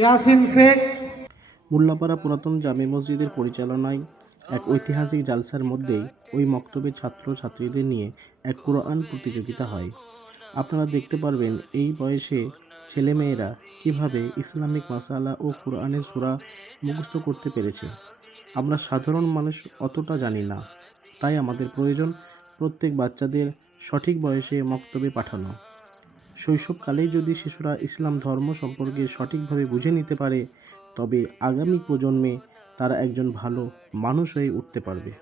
ইয়াসিন শেখ। মোল্লাপাড়া পুরাতন জামে মসজিদের পরিচালনায় এক ঐতিহাসিক জালসার মধ্যেই ওই মক্তবের ছাত্র ছাত্রীদের নিয়ে এক কোরআন প্রতিযোগিতা হয়। আপনারা দেখতে পারবেন এই বয়সে ছেলেমেয়েরা কিভাবে ইসলামিক মাসালা ও কোরআনের সূরা মুখস্থ করতে পেরেছে। আমরা সাধারণ মানুষ অতটা জানি না, তাই আমাদের প্রয়োজন প্রত্যেক বাচ্চাদের সঠিক বয়সে মক্তবে পাঠানো। শৈশবকালেই যদি শিশুরা ইসলাম ধর্ম সম্পর্কে সঠিকভাবে বুঝে নিতে পারে, তবে আগামী প্রজন্মে তারা একজন ভালো মানুষ হয়ে উঠতে পারবে।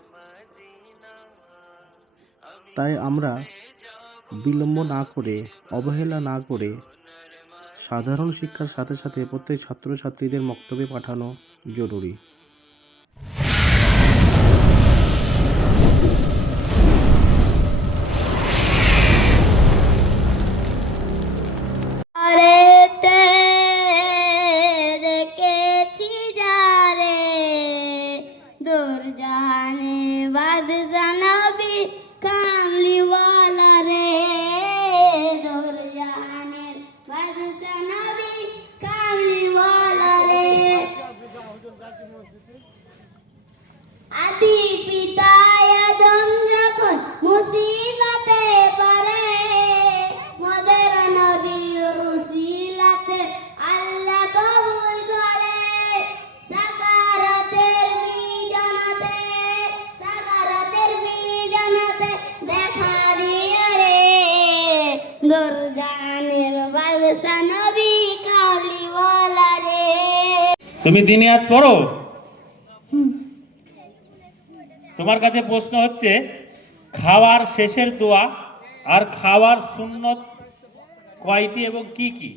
তাই আমরা বিলম্ব না করে, অবহেলা না করে সাধারণ শিক্ষার সাথে সাথে প্রত্যেক ছাত্রছাত্রীদের মক্তবে পাঠানো জরুরি। জাহানে বাদশা নবী কামলিওয়ালা রে, দোর জাহানের বাদশা নবী কামলিওয়ালা রে। আদি পিতা আদম যখন মুসিবতে পড়ে, মদের নবী রসিলাতে আল্লাহ কবুল করে। দেখা দিয়ে রে, দুর্গানের বাদশা নবী কামলিওয়ালা রে। তুমি দিনিয়াত পড়ো? তোমার কাছে প্রশ্ন হচ্ছে, খাওয়ার শেষের দোয়া আর খাওয়ার সুন্নত কয়টি এবং কি কি?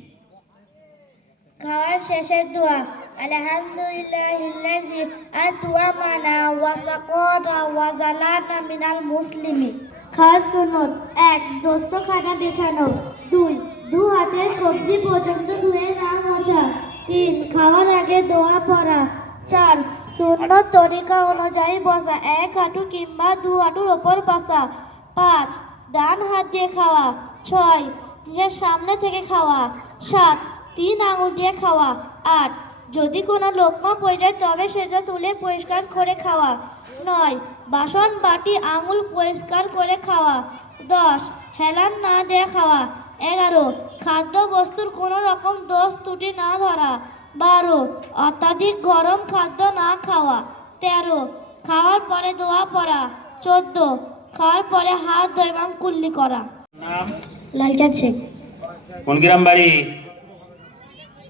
খাওয়ার শেষের দোয়া আলহামদুলিল্লাহিল্লাযী আতওয়ামানা ওয়া সাকানা ওয়া জালানা মিনাল মুসলিমিন। খাওয়ার সুন্নত: 1. দস্তখানা বেছানো। 2. দু হাতের কবজি পর্যন্ত ধুয়ে না মোছা। 3. খাওয়ার আগে দোয়া পড়া। 4. সুন্নত তরিকা অনুযায়ী বসা, 1 হাঁটু কিংবা 2 হাঁটুর ওপর বসা। 5. ডান হাত দিয়ে খাওয়া। 6. নিজের সামনে থেকে খাওয়া। 7. 3 আঙুল দিয়ে খাওয়া। 8. যদি কোনো লোকমা পড়ে যায় তবে সেটা তুলে পরিষ্কার করে খাওয়া। 9. বাসন বাটি আঙুল পরিষ্কার করে খাওয়া। 10. হেলান না দিয়ে খাওয়া। 11. খাদ্য বস্তুর কোনো রকম দোষ ত্রুটি না ধরা। 12. অত্যাধিক গরম খাদ্য না খাওয়া। 13. খাওয়ার পরে দোয়া পড়া। 14. খাওয়ার পরে হাত ধোয়া এবং কুল্লি করা। নাম? লালচাঁদ শেখ। কোন গ্রাম বাড়ি?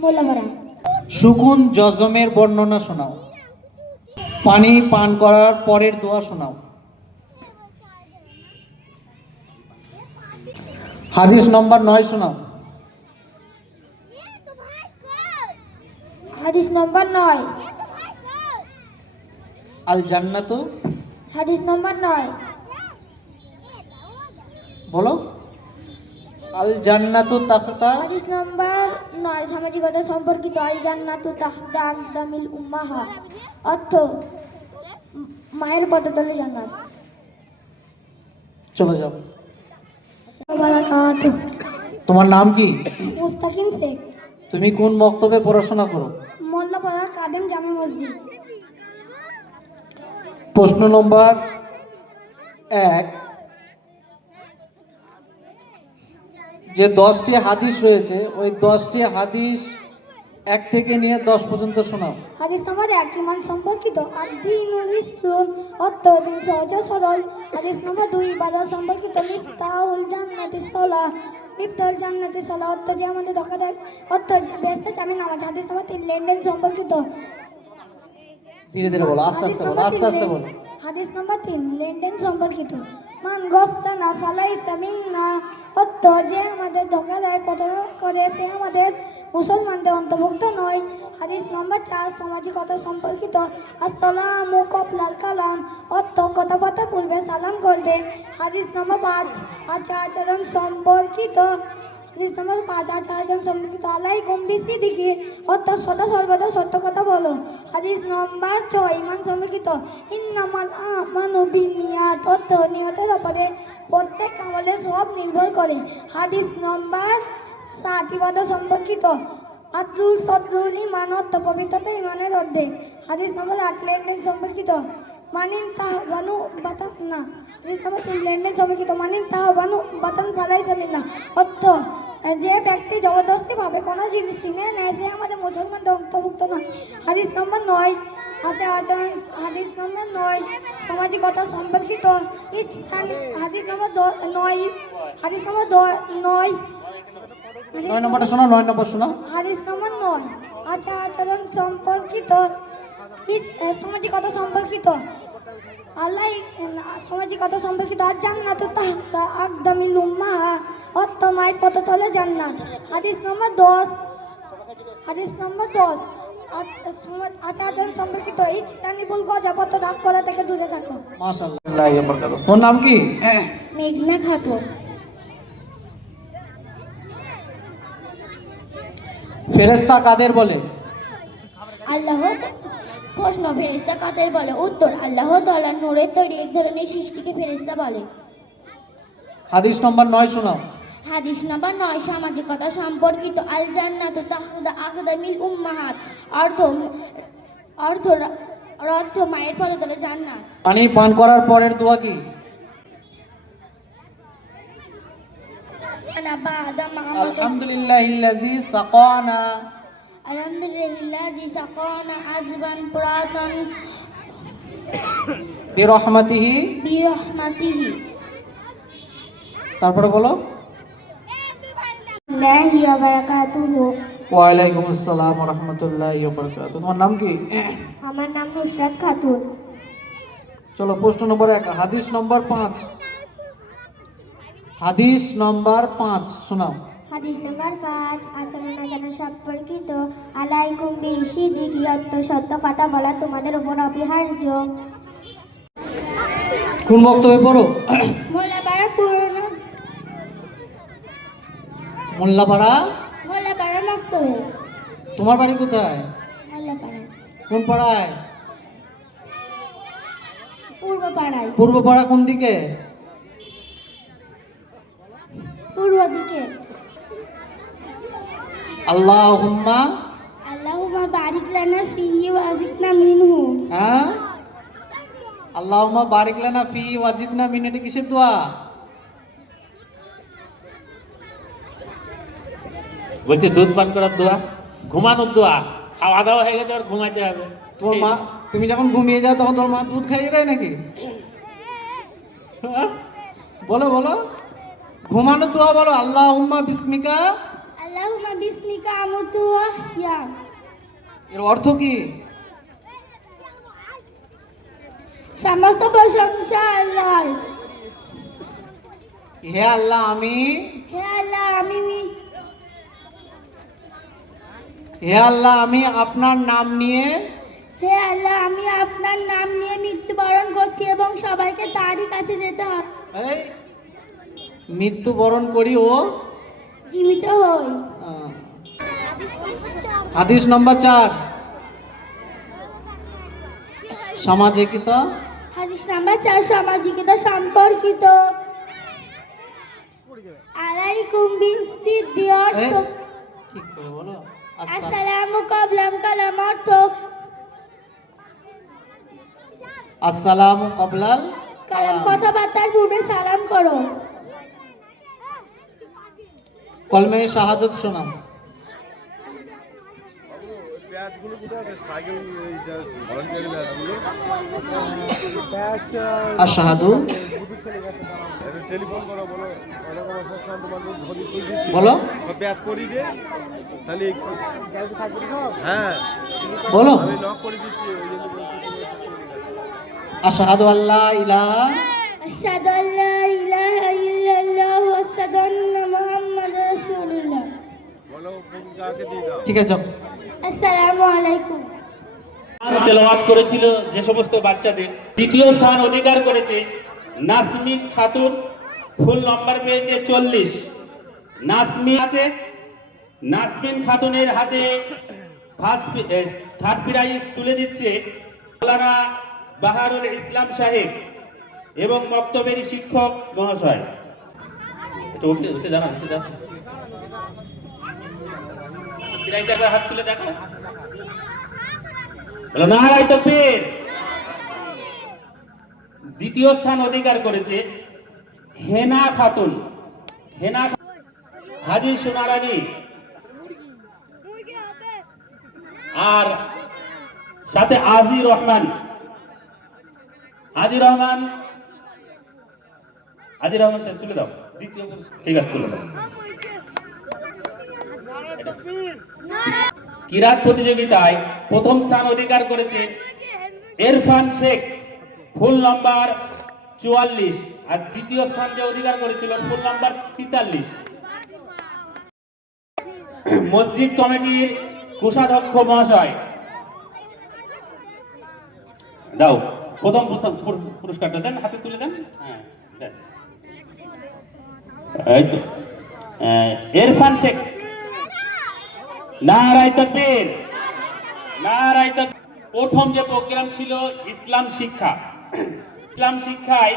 মোল্লাপাড়া। সুকুন জজমের বর্ণনা শোনাও। পানি পান করার পরের দোয়া শোনাও। হাদিস নম্বর 9 শোনাও। হাদিস নম্বর 9। আল জান্নাতু। হাদিস নম্বর 9। বলো। আল জান্নাতু তাহতা। হাদিস নম্বর 9 সামাজিকতা সম্পর্কিত। আল জান্নাতু তাহতা আকদামিল উম্মাহা, অর্থ মায়ের পদতলে জান্নাত। চলে যাও। বারাকাতুহু। তোমার নাম কি? মুস্তাকিম শেখ। তুমি কোন মক্তবে পড়াশোনা করো? মোল্লাপাড়া কাদেম জামে মসজিদ। প্রশ্ন নম্বর 1, যে 10টি হাদিস রয়েছে ওই 10টি হাদিস 1 থেকে নিয়ে 10 পর্যন্ত শোনাও। হাদিস নম্বর 1 ঈমান সম্পর্কিত। আদ-দীনুল ইসলাম, অর্থ দিন সহজ সরল। হাদিস নম্বর 2 ইবাদত সম্পর্কিত। মিফতাহুল জান্নাতি সালাহ, মিফতাহুল জান্নাতি সালাহ, অর্থ যে আমাদের দরকার, অর্থ বেহেশতের চাবি নামাজ। হাদিস নম্বর 3 লেনদেন সম্পর্কিত। ধীরে ধীরে বলো, আস্তে আস্তে বলো, আস্তে আস্তে বলো। হাদিস নম্বর 3 লেনদেন সম্পর্কিত। মান গসসানা ফালাইসা মিন্না, অর্থ যে আমাদের ধোঁকায় প্রতারণা করে সে আমাদের মুসলমানদের অন্তর্ভুক্ত নয়। হাদিস নম্বর 4 সামাজিকতা সম্পর্কিত। আসসালামু ক্বাবলাল কালাম, অর্থ কথাবার্তা পূর্বে সালাম করবে। হাদিস নম্বর 5 আচার আচরণ সম্পর্কিত। হাদিস নম্বর 5 আচার আচরণ সম্পর্কিত। আলাইকুম বিসিদিকি, অর্থ সদা সর্বদা সত্য কথা বলো। হাদিস নম্বর 6 ঈমান সম্পর্কিত। ইন্নামাল আমানু বিন্নিয়াত, অর্থ নিয়তের উপরে প্রত্যেক আমলে সব নির্ভর করে। হাদিস নম্বর 7 ইবাদত সম্পর্কিত। আত্রুল সদরুল ইমান অর্থ পবিত্রতা ইমানের অর্ধেক। হাদিস নম্বর 8 লেনদেন সম্পর্কিত। মানিন তাহবানু বাতান না। হাদিস নম্বর 3 লেনদেন সম্পর্কিত। মানিন তাহবানু বাতান ফালাই সামিনা অর্থ যে ব্যক্তি জবরদস্তি ভাবে কোনো জিনিস কিনে নেয় সে আমাদের মুসলমানদের অন্তর্ভুক্ত নয়। হাদিস নম্বর 9 আচার হাদিস নম্বর 9 সামাজিকতা সম্পর্কিত। হাদিস নম্বর 9 হাদিস নম্বর 9 9 নম্বরটা শোনাও, 9 নম্বর শোনাও। হাদিস নম্বর 9 আচরণ সম্পর্কিত। সামাজিকতা সম্পর্কিত। আল্লাহ সামাজিকতা সম্পর্কিত। আর জান্নাতু তাহতা আকদামিল উম্মাহা অর্থ মায়ের পদতলে জান্নাত। হাদিস নম্বর 10 হাদিস নম্বর 10 আচরণ সম্পর্কিত। ইজতানিবুল গজাবত রাগ করা থেকে দূরে থাকো। মাশাআল্লাহ ইয়া বারাকাতুহু। ওর নাম কি? মেঘনা খাতুন। ফেরেশতা কাদের বলে? আল্লাহ প্রশ্ন, ফেরেশতা কাদের বলে? উত্তর, আল্লাহ তাআলা নূরের তৈরি এক ধরনের সৃষ্টিকে ফেরেশতা বলে। হাদিস নম্বর 9 শোনাও। হাদিস নম্বর 9 সামাজিকতা সম্পর্কিত। আল জান্নাতু তাহতা আকদামিল উম্মাহাত অর্থ অর্থ অর্থ মায়ের পদতলে জান্নাত। পানি পান করার পরের দোয়া কি? আলহামদুলিল্লাহিল্লাযী সাকানা আলহামদুলিল্লাহি সাকানা আযবান পুরাতান বিরহমাতিহি বিরহমাতিহি। তারপরে বলো। লাহি ওয়া বারাকাতুহু। ওয়া আলাইকুম আসসালাম ওয়া রাহমাতুল্লাহি ওয়া বারাকাতুহু। তোমার নাম কি? আমার নাম নুসরাত খাতুন। চলো প্রশ্ন নম্বর 1, হাদিস নম্বর 5। হাদিস নম্বর 5 শোনাও। হাদিস নম্বর 5 আচরণ আচরণ সম্পর্কিত। আলাইকুম বিসিদিকি অর্থ সত্য কথা বলা তোমাদের উপর অপরিহার্য। কোন বক্তব্যে পড়ো? মোল্লাপাড়া পুরনো মোল্লাপাড়া। মোল্লাপাড়া মক্তবে। তোমার বাড়ি কোথায়? মোল্লাপাড়া কোন পাড়ায়? পূর্ব পাড়ায়। পূর্ব পাড়া কোন দিকে? পূর্ব দিকে। আল্লাহুম্মা আল্লাহুম্মা বারিক লানা ফিহি ওয়াজিদনা মিনহু। হ্যাঁ, আল্লাহুম্মা বারিক লানা ফি ওয়াজিদনা মিন, এটা কিসের দোয়া? বলছে দুধ পান করার দোয়া, ঘুমানোর দোয়া। খাওয়া দাওয়া হয়ে গেছে আর ঘুমাইতে হবে। তোমার মা, তুমি যখন ঘুমিয়ে যাও তখন তোমার মা দুধ খাইয়ে দেয় নাকি? বলো বলো, ঘুমানোর দোয়া বলো। আল্লাহুম্মা বিসমিকা। আল্লাহুম্মা বিসমিকা আমুতু ওয়া আহইয়া। এর অর্থ কি? সমস্ত প্রশংসা আল্লাহর। হে আল্লাহ আমি হে আল্লাহ হে আল্লাহ আমি আপনার নাম নিয়ে হে আল্লাহ আমি আপনার নাম নিয়ে মৃত্যুবরণ করছি এবং সবাইকে তারই কাছে যেতে হয়। এই মৃত্যুবরণ করি ও জীবিত হই। হাদিস নম্বর 4 সামাজিকতা। হাদিস নাম্বার 4 সামাজিকতা সম্পর্কিত। আলাইকুম বিসিদ্দি অর্থ ঠিক করে বলো। আসসালামু কাবলাম কালাম অর্থ আসসালামু কবলাল কালাম কথাবার্তার পূর্বে সালাম করো। কলমে শাহাদাত শোনাও। আশহাদু বলো বলো। আশহাদু আল্লাহ ইলাহা আশহাদু আল্লা ইলাহা ইল্লাল্লাহ ওয়া আশহাদু আন্না মুহাম্মাদুর রাসূলুল্লাহ। ঠিক আছে। আসসালামু আলাইকুম। তেলাওয়াত করেছিল যে সমস্ত বাচ্চাদের। দ্বিতীয় স্থান অধিকার করেছে নাসমিন খাতুন, ফুল নম্বর পেয়েছে 40। নাসমিন আছে, নাসমিন খাতুনের হাতে থার্ড প্রাইজ তুলে দিচ্ছে মাওলানা বাহারুল ইসলাম সাহেব এবং বক্তব্যের শিক্ষক মহাশয়। উঠে দাঁড়ান, উঠে দাঁড়ান। প্রাইজটা একবার হাত তুলে দেখো, বলো নারায়ে তাকবীর। দ্বিতীয় স্থান অধিকার করেছে হেনা খাতুন, হেনা হাজী সোনারানী, আর সাথে আজি রহমান, আজি রহমান, আজি রহমান সাহেব তুলে দাও দ্বিতীয় পুরস্কার। ঠিক আছে, তুলে দাও। কিরাত প্রতিযোগিতায় প্রথম স্থান অধিকার করেছে ইরফান শেখ, ফুল নাম্বার 44, আর দ্বিতীয় স্থান যে অধিকার করেছিল ফুল নাম্বার 43। মসজিদ কমিটির কোষাধ্যক্ষ মহাশয়, দাও প্রথম পুরস্কারটা দেন, হাতে তুলে দেন। হ্যাঁ দেন, এই তো ইরফান শেখ। নারায়ে তাকবীর, নারায়ে তাকবীর। প্রথম যে প্রোগ্রাম ছিল ইসলাম শিক্ষা, ইসলাম শিক্ষায়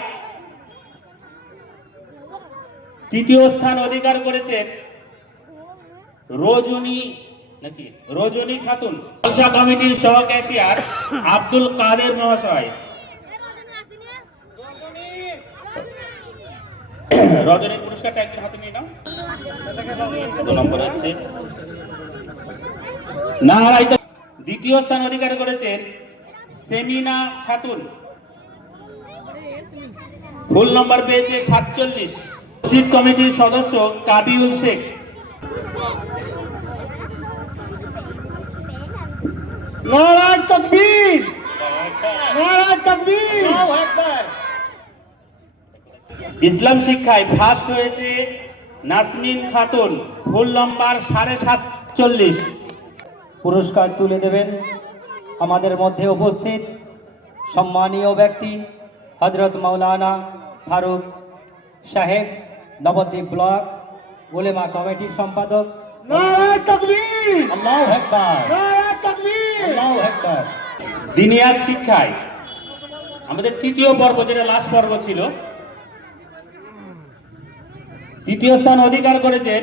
তৃতীয় স্থান অধিকার করেছেন রজনী খাতুন। জলসা কমিটির সহ ক্যাশিয়ার আব্দুল কাদের মহাশয়। রজনী পুরস্কারটা একজন হাতে নিয়ে নাও। কত নম্বর হচ্ছে? নারায়ে তাকবীর। দ্বিতীয় স্থান অধিকার করেছেন সেমিনা খাতুন, ফুল নম্বর পেয়েছে 47। মসজিদ কমিটির সদস্য কাবিউল শেখ। নারায়ে তাকবীর, নারায়ে তাকবীর, আল্লাহু আকবার। ইসলাম শিক্ষায় ফার্স্ট হয়েছে নাসমিন খাতুন, ফুল নম্বর 47। পুরস্কার তুলে দেবেন আমাদের মধ্যে উপস্থিত সম্মানীয় ব্যক্তি হযরত মাওলানা ফারুক সাহেব, নবদ্বীপ ব্লক উলেমা কমিটির সম্পাদক। নারায়ে তাকবীর, আল্লাহু আকবার, নারায়ে তাকবীর, আল্লাহু আকবার। দিনিয়াত শিক্ষায় আমাদের তৃতীয় পর্ব, যেটা লাস্ট পর্ব ছিল, তৃতীয় স্থান অধিকার করেছেন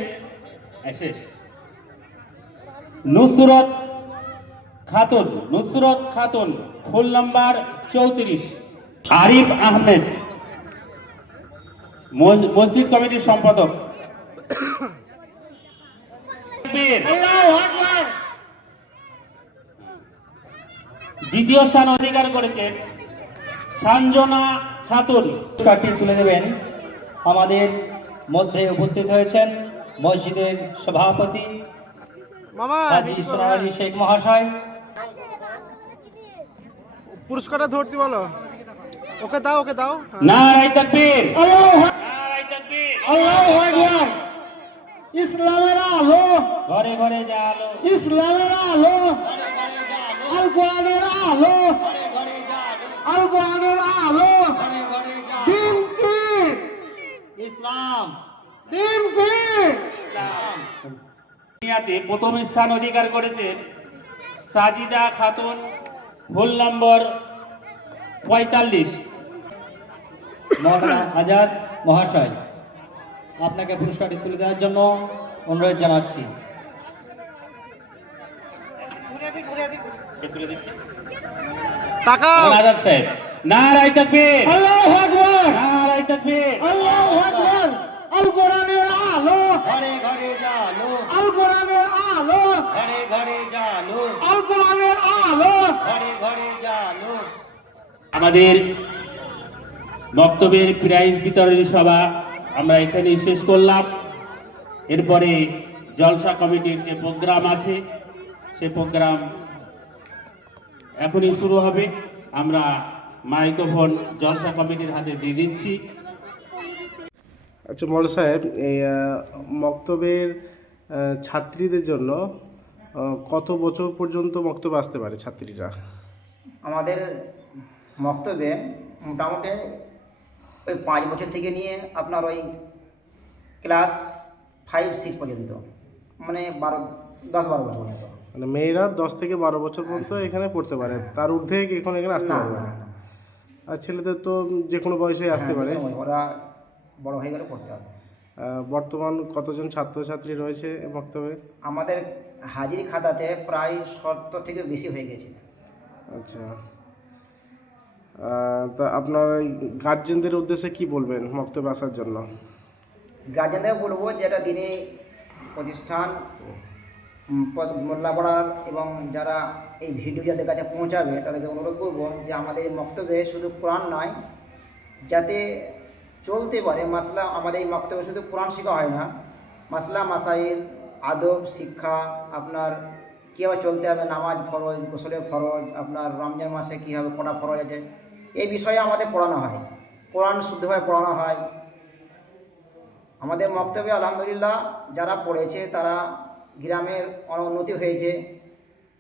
শেষ নুসরত খাতুন, নুসরত খাতুন, ফুল নাম্বার 34। আরিফ আহমেদ, মসজিদ কমিটির সম্পাদক। আল্লাহু আকবার। দ্বিতীয় স্থান অধিকার করেছেন সঞ্জনা খাতুন। পুরস্কারটি তুলে দেবেন আমাদের মধ্যে উপস্থিত হয়েছেন মসজিদের সভাপতি হাজী সোনালী শেখ মহাশয়। পুরস্কারটা ধরতে বলো, ওকে দাও, ওকে দাও। নারায়ে তাকবীর, আল্লাহু নারায়ে তাকবীর, আল্লাহু আকবার। ইসলামের আলো, ঘরে ঘরে জালো, ইসলামের আলো, ঘরে ঘরে জালো, আল কোরআনের আলো, ঘরে ঘরে জালো, আল কোরআনের আলো। ঘরে ঘরে জালো। দিন কি, ইসলাম, দিন কি। ইসলাম। দুনিয়াতে প্রথম স্থান অধিকার করেছেন সাজিদা খাতুন, ফুল নম্বর 45। মৌলানা আজাদ মহাশয়, আপনাকে পুরস্কারটি তুলে দেওয়ার জন্য অনুরোধ জানাচ্ছি। কে তুলে দিচ্ছে? টাকা মৌলানা আজাদ সাহেব। নারায়ে তাকবীর, আল্লাহু আকবার, নারায়ে তাকবীর, আল্লাহু আকবার। আল কোরআনের আলো, ঘরে ঘরে জালো, আল কোরআনের আলো, ঘরে ঘরে জালো, আল কোরআনের আলো। ঘরে ঘরে জালো। আমাদের বক্তব্যের প্রাইজ বিতরণী সভা আমরা এখানেই শেষ করলাম। এরপরে জলসা কমিটির যে প্রোগ্রাম আছে, সে প্রোগ্রাম এখনই শুরু হবে। আমরা মাইক্রোফোন জলসা কমিটির হাতে দিয়ে দিচ্ছি। আচ্ছা মৌলানা সাহেব, এই মক্তবের ছাত্রীদের জন্য কত বছর পর্যন্ত মক্তবে আসতে পারে ছাত্রীরা? আমাদের মক্তবে মোটামুটি ওই 5 বছর থেকে নিয়ে আপনার ওই ক্লাস 5-6 পর্যন্ত, মানে 10-12 বছর পর্যন্ত। মানে মেয়েরা 10 থেকে 12 বছর পর্যন্ত এখানে পড়তে পারে, তার ঊর্ধ্বে এখানে আসতে পারবে না। আর ছেলেদের তো যে কোনো বয়সে আসতে পারে। ওরা বড় হয়ে গেলে পড়তে হবে। বর্তমান কতজন ছাত্রছাত্রী রয়েছে মক্তবে? আমাদের হাজির খাতাতে প্রায় 70 থেকে বেশি হয়ে গেছে। আচ্ছা, তা আপনার এই গার্জেনদের উদ্দেশ্যে কি বলবেন মক্তবে আসার জন্য? গার্জেনদের বলবো যে এটা দিনী প্রতিষ্ঠান, মোল্লাপাড়ার এবং যারা এই ভিডিও যাদের কাছে পৌঁছাবে তাদেরকে অনুরোধ করবো যে আমাদের এই মক্তবে শুধু কোরআন নয়, যাতে চলতে পারে মাসলা। আমাদের এই মক্তবে শুধু কোরআন শেখা হয় না, মাসলা মাসাইল, আদব শিক্ষা, আপনার কীভাবে চলতে হবে, নামাজ ফরজ, গোসলের ফরজ, আপনার রমজান মাসে কীভাবে পড়া ফরজ আছে, এই বিষয়ে আমাদের পড়ানো হয়। কোরআন শুদ্ধভাবে পড়ানো হয়। আমাদের মক্তবে আলহামদুলিল্লাহ যারা পড়েছে তারা গ্রামের অনেক উন্নতি হয়েছে।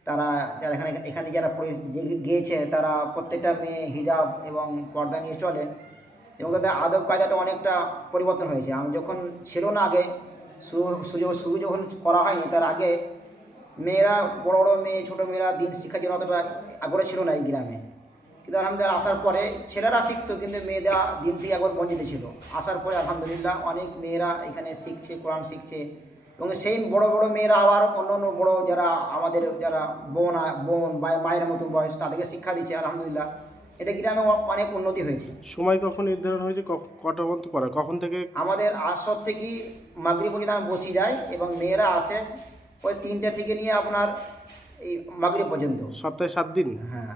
তারা যারা এখানে যারা গিয়েছে তারা প্রত্যেকটা মেয়ে হিজাব এবং পর্দা নিয়ে চলেন এবং তাদের আদব কায়দাটা অনেকটা পরিবর্তন হয়েছে। আমি যখন ছিল না আগে, শুরু যখন করা হয়নি তার আগে মেয়েরা, বড় বড় মেয়ে, ছোটো মেয়েরা দিন শিক্ষার জন্য অতটা আগ্রহ ছিল না এই গ্রামে। কিন্তু আলহামদুলিল্লাহ আসার পরে ছেলেরা শিখতো কিন্তু মেয়েরা দিন থেকে একবার বঞ্চিত ছিল। আসার পরে আলহামদুলিল্লাহ অনেক মেয়েরা এখানে শিখছে, কোরআন শিখছে এবং সেই বড় বড় মেয়েরা আবার অন্য অন্য বড়ো যারা আমাদের যারা বোন বা মায়ের মতো বয়স তাদেরকে শিক্ষা দিচ্ছে। আলহামদুলিল্লাহ এতে গ্রামে অনেক উন্নতি হয়েছে। সময় কখন নির্ধারণ হয়েছে, কটা পর্যন্ত পড়া, কখন থেকে? আমাদের আসর থেকে মাগরিব পর্যন্ত আমি বসে যাই এবং মেয়েরা আসে ওই 3টে থেকে নিয়ে আপনার এই মাগরিব পর্যন্ত। সপ্তাহে 7 দিন? হ্যাঁ,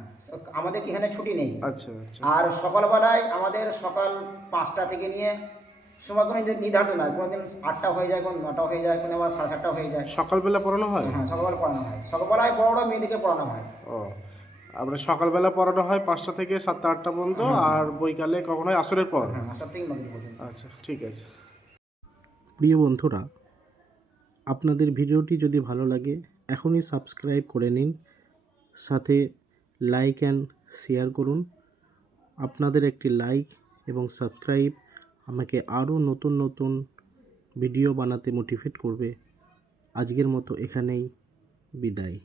আমাদের এখানে ছুটি নেই। আচ্ছা আচ্ছা। আর সকালবেলায় আমাদের সকাল 5টা থেকে নিয়ে সময় কোনো নির্ধারিত নয়, কোনো দিন 8টা হয়ে যায়, কোনো 9টা হয়ে যায়, কোনো আবার 7:30 হয়ে যায়। সকালবেলা পড়ানো হয়? হ্যাঁ, সকালবেলা পড়ানো হয়। সকালবেলায় বড় বড় মেয়েদেরকে পড়ানো হয়। ও, আমরা সকালবেলা পড়ানো হয় 5টা থেকে 7টা 8টা পর্যন্ত, আর বৈকালে কখন হয় আসরের পর? হ্যাঁ, আসর থেকে মাগরিব পর্যন্ত। আচ্ছা, ঠিক আছে। প্রিয় বন্ধুরা, আপনাদের ভিডিওটি যদি ভালো লাগে এখনই সাবস্ক্রাইব করে নিন, সাথে লাইক অ্যান্ড শেয়ার করুন। আপনাদের একটি লাইক এবং সাবস্ক্রাইব আমাকে আরও নতুন নতুন ভিডিও বানাতে মোটিভেট করবে। আজকের মতো এখানেই বিদায়।